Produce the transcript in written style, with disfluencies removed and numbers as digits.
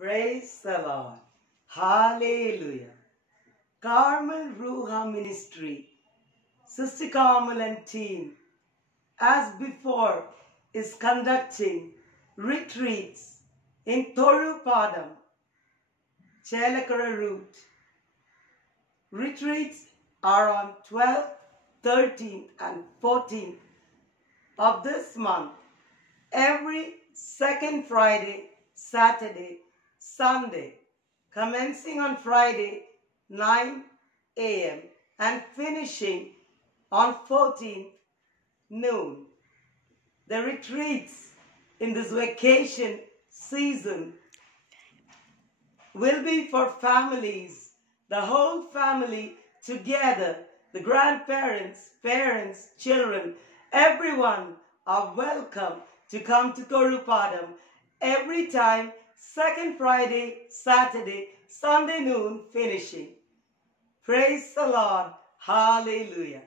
Praise the Lord. Hallelujah. Carmel Ruha Ministry, Sister Carmel and team, as before, is conducting retreats in Thorupadam, Chelakara route. Retreats are on 12th, 13th and 14th of this month, every second Friday, Saturday, Sunday, commencing on Friday 9 a.m. and finishing on 14th noon. The retreats in this vacation season will be for families, the whole family together, the grandparents, parents, children, everyone are welcome to come to Thorupadam every time, second Friday, Saturday, Sunday noon finishing. Praise the Lord. Hallelujah.